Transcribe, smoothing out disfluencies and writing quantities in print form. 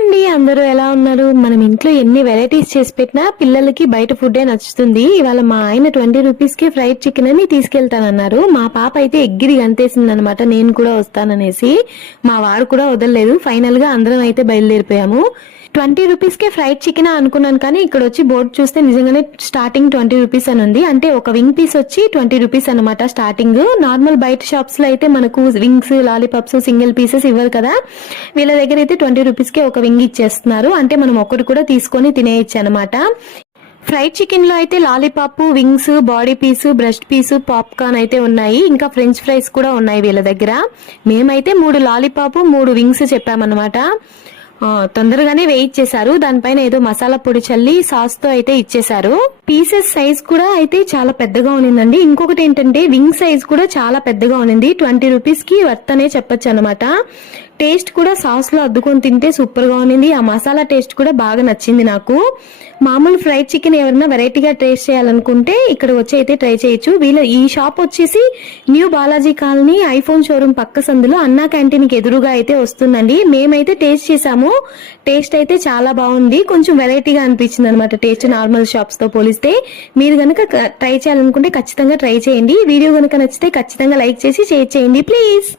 అండి, అందరూ ఎలా ఉన్నారు? మనం ఇంట్లో ఎన్ని వెరైటీస్ చేసి పెట్టినా పిల్లలకి బయట ఫుడ్డే నచ్చుతుంది. ఇవాళ మా ఆయన 20 రూపీస్ కి ఫ్రైడ్ చికెన్ అని తీసుకెళ్తానన్నారు. మా పాప అయితే ఎగ్గిరి గంతేసింది అనమాట, నేను కూడా వస్తాననేసి. మా వాడు కూడా వదలలేదు. ఫైనల్ గా అందరం అయితే బయలుదేరిపోయాము. 20 రూపీస్ కే ఫ్రైడ్ చికెన్ అనుకున్నాను, కానీ ఇక్కడ వచ్చి బోర్డు చూస్తే నిజంగానే స్టార్టింగ్ 20 రూపీస్ అని ఉంది. అంటే ఒక వింగ్ పీస్ వచ్చి 20 రూపీస్ అనమాట స్టార్టింగ్. నార్మల్ బయట షాప్స్ లో అయితే మనకు వింగ్స్, లాలీపాప్స్ సింగిల్ పీసెస్ ఇవ్వరు కదా. వీళ్ళ దగ్గర అయితే 20 రూపీస్ కే ఒక వింగ్ ఇచ్చేస్తున్నారు. అంటే మనం ఒకటి కూడా తీసుకొని తినేయచ్చు అనమాట. ఫ్రైడ్ చికెన్ లో అయితే lollipop, wings, body piece, breast piece, popcorn అయితే ఉన్నాయి. ఇంకా ఫ్రెంచ్ ఫ్రైస్ కూడా ఉన్నాయి వీళ్ళ దగ్గర. మేమైతే 3 లాలీపాప్ 3 వింగ్స్ చెప్పామన్నమాట. తొందరగానే వెయిట్ చేశారు. దానిపైన ఏదో మసాలా పొడి చల్లి సాస్ తో అయితే ఇచ్చేశారు. పీసెస్ సైజ్ కూడా అయితే చాలా పెద్దగా ఉన్నిందండి. ఇంకొకటి ఏంటంటే వింగ్ సైజ్ కూడా చాలా పెద్దగా ఉన్నింది. 20 రూపీస్ కి వర్త్ అనే చెప్పొచ్చు అనమాట. టేస్ట్ కూడా సాస్ లో అద్దుకొని తింటే సూపర్ గా ఉన్నింది. ఆ మసాలా టేస్ట్ కూడా బాగా నచ్చింది నాకు. మామూలు ఫ్రైడ్ చికెన్ ఎవరైనా వెరైటీగా టేస్ట్ చేయాలనుకుంటే ఇక్కడ వచ్చి అయితే ట్రై చేయొచ్చు. ఈ షాప్ వచ్చేసి new Balaji colony iPhone showroom పక్క సందులో అన్నా క్యాంటీన్ కి ఎదురుగా అయితే వస్తుందండి. మేమైతే టేస్ట్ చేసాము. టేస్ట్ అయితే చాలా బాగుంది. కొంచెం వెరైటీగా అనిపించింది అనమాట టేస్ట్ నార్మల్ షాప్స్ తో పోలిస్తే. మీరు గనక ట్రై చేయాలనుకుంటే ఖచ్చితంగా ట్రై చేయండి. వీడియో గనక నచ్చితే ఖచ్చితంగా లైక్ చేసి షేర్ చేయండి ప్లీజ్.